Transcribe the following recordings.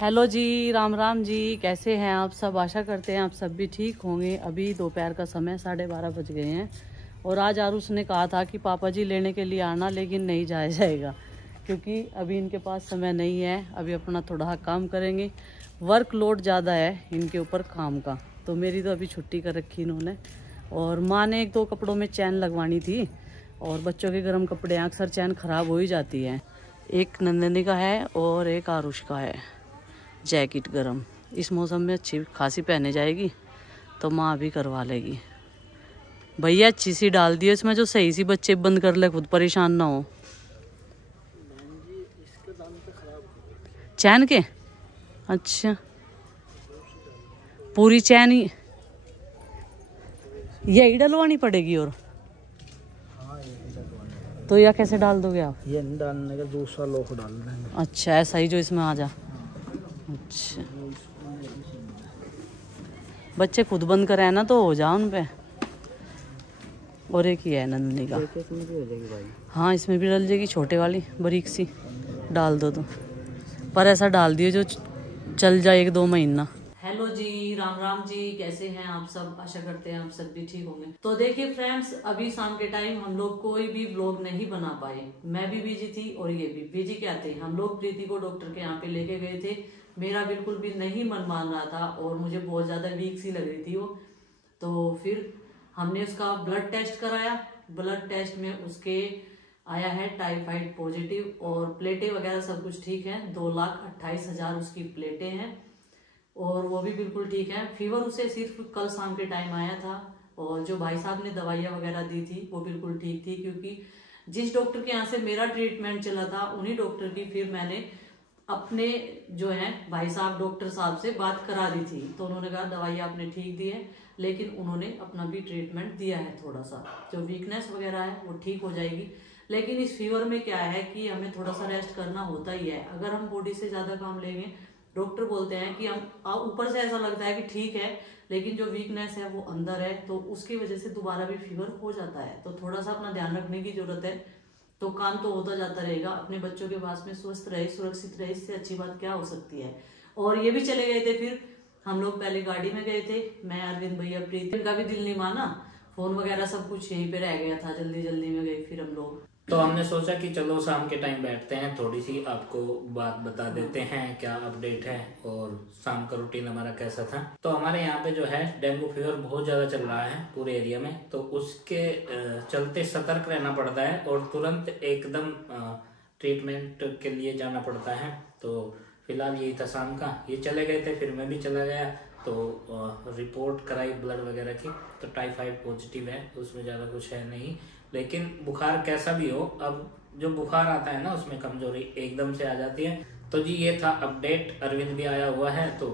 Hello जी, राम राम जी। कैसे हैं आप सब? आशा करते हैं आप सब भी ठीक होंगे। अभी दोपहर का समय 12:30 बज गए हैं और आज आरुष ने कहा था कि पापा जी लेने के लिए आना, लेकिन नहीं जाया जाएगा क्योंकि अभी इनके पास समय नहीं है। अभी अपना थोड़ा काम करेंगे, वर्कलोड ज़्यादा है इनके ऊपर काम का। तो मेरी तो अभी छुट्टी कर रखी इन्होंने। और माँ ने 1-2 कपड़ों में चैन लगवानी थी और बच्चों के गर्म कपड़े अक्सर चैन ख़राब हो ही जाती है। एक नंदनी का है और एक आरुष का है जैकेट गरम। इस मौसम में अच्छी खासी पहने जाएगी तो माँ भी करवा लेगी। भैया अच्छी सी डाल दिए इसमें जो सही सी बच्चे बंद कर ले, खुद परेशान ना हो। चैन के अच्छा, पूरी चैन ही यही डलवानी पड़ेगी। और तो यह कैसे डाल दोगे आप? ये नहीं डालने का, दूसरा लॉक डाल देंगे। अच्छा, ऐसा ही जो इसमें आ जा। अच्छा, बच्चे खुद बंद कराए ना तो हो जा उन पे। और एक ही है नंदनी का। इसमें भी हो जाएगी भाई। हाँ, इसमें भी डल जाएगी, छोटे वाली बारीक सी डाल दो तो। पर ऐसा डाल दिए जो चल जाए 1-2 महीना। हेलो जी, राम राम जी। कैसे हैं आप सब? आशा करते हैं आप सब भी ठीक होंगे। तो देखिए फ्रेंड्स, अभी शाम के टाइम हम लोग कोई भी व्लॉग नहीं बना पाए। मैं भी बिजी थी और ये भी बिजी। क्या थे, हम लोग प्रीति को डॉक्टर के यहाँ पे लेके गए थे। मेरा बिल्कुल भी नहीं मन मान रहा था और मुझे बहुत ज्यादा वीक सी लग रही थी वो। तो फिर हमने उसका ब्लड टेस्ट कराया। ब्लड टेस्ट में उसके आया है टाइफाइड पॉजिटिव और प्लेटें वगैरह सब कुछ ठीक है। 2,28,000 उसकी प्लेटें हैं और वो भी बिल्कुल ठीक है। फीवर उसे सिर्फ कल शाम के टाइम आया था और जो भाई साहब ने दवाइयाँ वगैरह दी थी वो बिल्कुल ठीक थी, क्योंकि जिस डॉक्टर के यहाँ से मेरा ट्रीटमेंट चला था उन्हीं डॉक्टर की फिर मैंने अपने जो है भाई साहब डॉक्टर साहब से बात करा दी थी। तो उन्होंने कहा दवाई आपने ठीक दी है, लेकिन उन्होंने अपना भी ट्रीटमेंट दिया है। थोड़ा सा जो वीकनेस वगैरह है वो ठीक हो जाएगी, लेकिन इस फीवर में क्या है कि हमें थोड़ा सा रेस्ट करना होता ही है। अगर हम बॉडी से ज्यादा काम लेंगे, डॉक्टर बोलते हैं कि हम ऊपर से ऐसा लगता है कि ठीक है, लेकिन जो वीकनेस है वो अंदर है, तो उसकी वजह से दोबारा भी फीवर हो जाता है। तो थोड़ा सा अपना ध्यान रखने की जरूरत है। तो काम तो होता जाता रहेगा, अपने बच्चों के पास में स्वस्थ रहे, सुरक्षित रहे, इससे अच्छी बात क्या हो सकती है। और ये भी चले गए थे। फिर हम लोग पहले गाड़ी में गए थे, मैं, अरविंद भैया, प्रीति। इनका भी दिल नहीं माना, फोन वगैरह सब कुछ यहीं पे रह गया था, जल्दी जल्दी में गए फिर हम लोग। तो हमने सोचा कि चलो शाम के टाइम बैठते हैं, थोड़ी सी आपको बात बता देते हैं क्या अपडेट है और शाम का रूटीन हमारा कैसा था। तो हमारे यहाँ पे जो है डेंगू फीवर बहुत ज्यादा चल रहा है पूरे एरिया में, तो उसके चलते सतर्क रहना पड़ता है और तुरंत एकदम ट्रीटमेंट के लिए जाना पड़ता है। तो फिलहाल यही था शाम का, ये चले गए थे, फिर मैं भी चला गया। तो रिपोर्ट कराई ब्लड वगैरह की, तो टाइफाइड पॉजिटिव है, उसमें ज़्यादा कुछ है नहीं। लेकिन बुखार कैसा भी हो, अब जो बुखार आता है ना उसमें कमजोरी एकदम से आ जाती है। तो जी ये था अपडेट। अरविंद भी आया हुआ है तो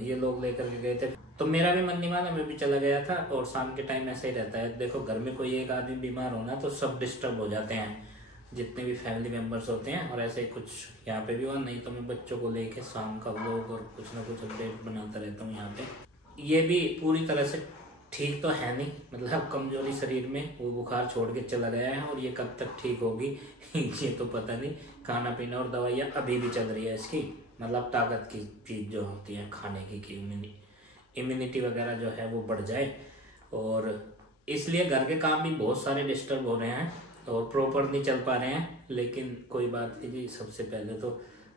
ये लोग लेकर के गए थे, तो मेरा भी मन नहीं माना, मैं भी चला गया था। और शाम के टाइम ऐसा ही रहता है, देखो घर में कोई एक आदमी बीमार होना तो सब डिस्टर्ब हो जाते हैं, जितने भी फैमिली मेंबर्स होते हैं। और ऐसे ही कुछ यहाँ पे भी हुआ, नहीं तो मैं बच्चों को लेके शाम का व्लॉग और कुछ ना कुछ अपडेट बनाता रहता हूँ यहाँ पे। ये भी पूरी तरह से ठीक तो है नहीं, मतलब कमजोरी शरीर में, वो बुखार छोड़ के चला गया है और ये कब तक ठीक होगी ये तो पता नहीं। खाना पीना और दवाइयाँ अभी भी चल रही है इसकी, मतलब ताकत की चीज़ जो होती है खाने की इम्यूनिटी वगैरह जो है वो बढ़ जाए। और इसलिए घर के काम भी बहुत सारे डिस्टर्ब हो रहे हैं और प्रॉपर नहीं चल पा रहे हैं। लेकिन कोई बात नहीं जी, सबसे पहले तो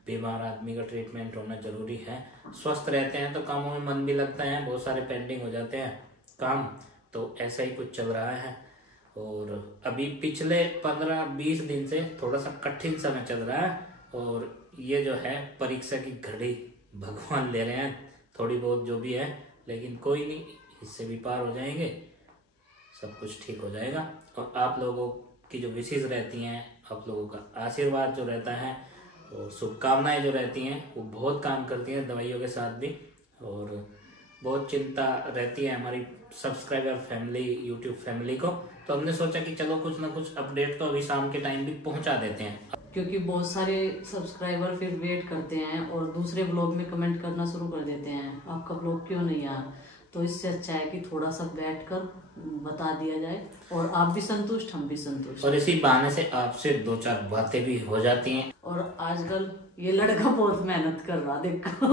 बीमार आदमी का ट्रीटमेंट होना जरूरी है। स्वस्थ रहते हैं तो कामों में मन भी लगता है, बहुत सारे पेंडिंग हो जाते हैं काम। तो ऐसा ही कुछ चल रहा है और अभी पिछले 15-20 दिन से थोड़ा सा कठिन समय चल रहा है। और ये जो है परीक्षा की घड़ी भगवान ले रहे हैं, थोड़ी बहुत जो भी है, लेकिन कोई नहीं, इससे भी पार हो जाएंगे, सब कुछ ठीक हो जाएगा। और आप लोगों की जो विशेष रहती हैं, आप लोगों का आशीर्वाद जो रहता है और शुभकामनाएं जो रहती हैं वो बहुत काम करती हैं दवाइयों के साथ भी। और बहुत चिंता रहती है हमारी सब्सक्राइबर फैमिली, यूट्यूब फैमिली को। तो हमने सोचा कि चलो कुछ ना कुछ अपडेट तो अभी शाम के टाइम भी पहुंचा देते हैं, क्योंकि बहुत सारे सब्सक्राइबर फिर वेट करते हैं और दूसरे ब्लॉग में कमेंट करना शुरू कर देते हैं, आपका ब्लॉग क्यों नहीं आया। तो इससे अच्छा है कि थोड़ा सा बैठकर बता दिया जाए और आप भी संतुष्ट, हम भी संतुष्ट, और इसी बहाने से आपसे 2-4 बातें भी हो जाती हैं। और आजकल ये लड़का बहुत मेहनत कर रहा देखो।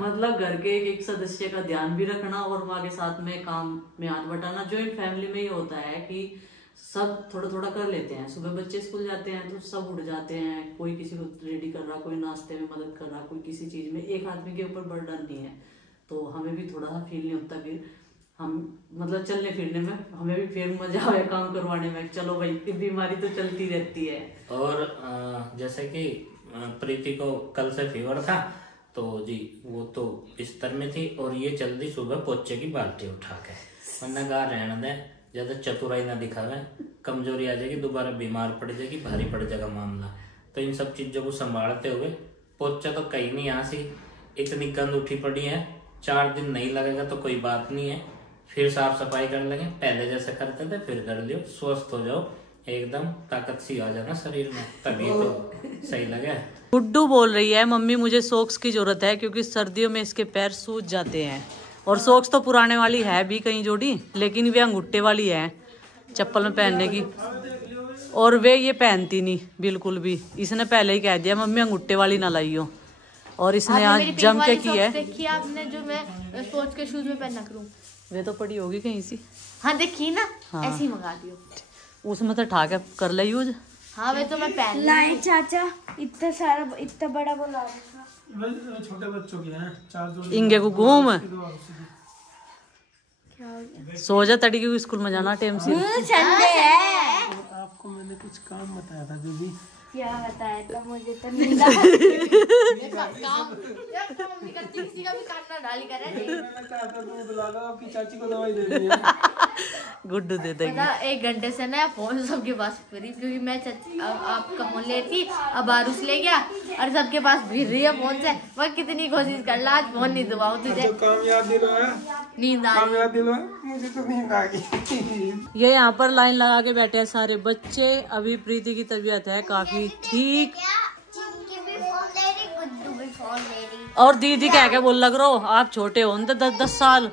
मतलब घर के एक सदस्य का ध्यान भी रखना और वहाँ के साथ में काम में हाथ बटाना। जॉइंट फैमिली में ये होता है कि सब थोड़ा थोड़ा कर लेते हैं। सुबह बच्चे स्कूल जाते हैं तो सब उठ जाते हैं, कोई किसी को रेडी कर रहा, कोई नाश्ते में मदद कर रहा, कोई किसी चीज में। एक आदमी के ऊपर बर्डन नहीं है, तो हमें भी थोड़ा सा फील नहीं होता। फिर हम मतलब चलने फिरने में हमें भी फिर मजा आए काम करवाने में। चलो भाई, बीमारी तो चलती रहती है। और जैसे कि प्रीति को कल से फीवर था, तो जी वो तो बिस्तर में थी और ये चल दी सुबह पोचे की बाल्टी उठा के। वरना कहा रहने दे, ज्यादा चतुराई ना दिखावे, कमजोरी आ जाएगी, दोबारा बीमार पड़ जाएगी, भारी पड़ जाएगा मामला। तो इन सब चीजों को संभालते हुए पोचा तो कहीं नहीं, यहाँ से इतनी गंद उठी पड़ी है, 4 दिन नहीं लगेगा तो कोई बात नहीं है, फिर साफ सफाई कर लेंगे, पहले जैसे करते थे फिर कर लियो, स्वस्थ हो जाओ, एकदम ताकत सी आ जाना शरीर में, तभी तो सही लगे। गुड्डू बोल रही है मम्मी मुझे सॉक्स की जरूरत है क्योंकि सर्दियों में इसके पैर सूज जाते हैं। और सॉक्स तो पुराने वाली है भी कहीं जोड़ी, लेकिन वे अंगूठे वाली है चप्पल में पहनने की, और वे ये पहनती नहीं बिल्कुल भी। इसने पहले ही कह दिया मम्मी अंगूठे वाली ना लाइयो, और इसने आज जम के की है। देखिए आपने जो मैं सोच के शूज में पहना करूं, वे तो पड़ी होगी कहीं सी। हाँ देखिए ना, हाँ। ऐसे ही मंगा दियो, उसमें तो ठाके कर ले यूज। हाँ वे तो मैं पहन नहीं चाचा, इतना सारा इतना बड़ा बोला छोटे बच्चों के हैं 4 जोड़ी। इंगे को घूम क्या हो गया? सो जा तड़ी की स्कूल में जाना टाइम से। संडे है। आपको मैंने कुछ काम बताया था जो भी क्या बताया था मुझे तो नींद आ काम मम्मी करती, किसी का भी काटना डाली करे। मैंने कहा था दूध ला दो, आपकी चाची को दवाई दे दी है। गुड्डू दे देगी। पता 1 घंटे से ना फोन सबके पास फ्री, क्योंकि मैं आपका फोन लेती, अब आरुष ले गया और सबके पास भिड़ रही है फोन से। मैं कितनी कोशिश कर ला, आज फोन नहीं दबाऊं तुझे। जो कामयाब दिलवाया, नींद आ रही। कामयाब दिलवाया, मुझे तो नींद आ गई। ये यहाँ पर लाइन लगा के बैठे हैं सारे बच्चे। अभी प्रीति की तबीयत है काफी ठीक, और दीदी कह के बोल लग रहा आप छोटे हो तो 10-10 साल।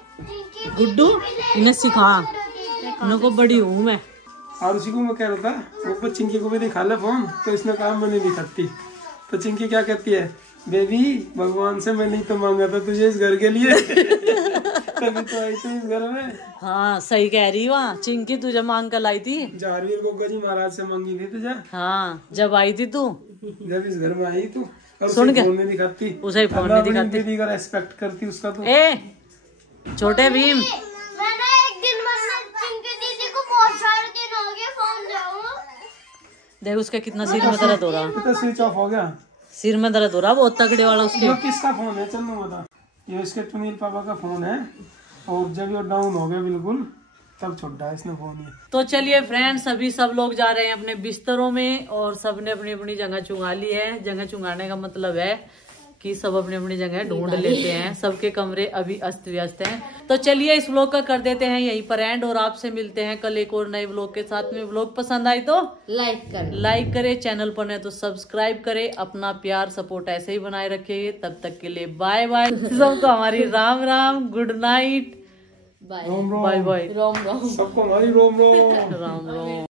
गुड्डू इन्हें सिखा, इनको बड़ी हूँ मैं। और उसी को मैं कह रहा था ऊपर चिंकी को भी दिखा ले फोन, तो इसने कहा मैं नहीं दिखाती। तो चिंकी क्या कहती है, बेबी भगवान से मैं नहीं तो मांगा था तुझे इस घर के लिए। तभी तो आई थी इस घर में। हाँ सही कह रही वहाँ चिंकी तुझे मांग कर लाई थी। जारवीर गोगा जी महाराज से मांगी थी तुझे। हाँ जब आई थी तू, जब इस घर में आई तू, और सुन के फोन नहीं दिखाती, उसे फोन नहीं दिखाती। दीदी का रेस्पेक्ट करती उसका। तो ए छोटे भीम, मैंने एक दिन चिंकी दीदी को बहुत सारे दिन हो गए फोन दूंगा। देख उसका कितना सिर में दर्द हो रहा, कितना स्विच ऑफ हो गया, सिर में दर्द हो रहा बहुत तगड़े वाला उसके। ये किसका फोन है चंदू बता। ये इसके टुनील पापा का फोन है, और जब ये डाउन हो गया बिल्कुल तब छोड़ा इसने फोन। ये तो चलिए फ्रेंड्स, अभी सब लोग जा रहे हैं अपने बिस्तरों में और सबने अपनी अपनी जगह चुंगा ली है। जगह चुंगाने का मतलब है कि सब अपनी अपनी जगह ढूंढ लेते हैं। सबके कमरे अभी अस्त व्यस्त हैं। तो चलिए इस व्लॉग का कर देते हैं यहीं पर एंड, और आपसे मिलते हैं कल एक और नए व्लॉग के साथ में। व्लॉग पसंद आए तो लाइक करे, चैनल पर नए तो सब्सक्राइब करे। अपना प्यार सपोर्ट ऐसे ही बनाए रखिए। तब तक के लिए बाय बाय। सबको हमारी राम राम, गुड नाइट, रोम रोम, बाय बाय, सबको हमारी रोम रोम। राम राम।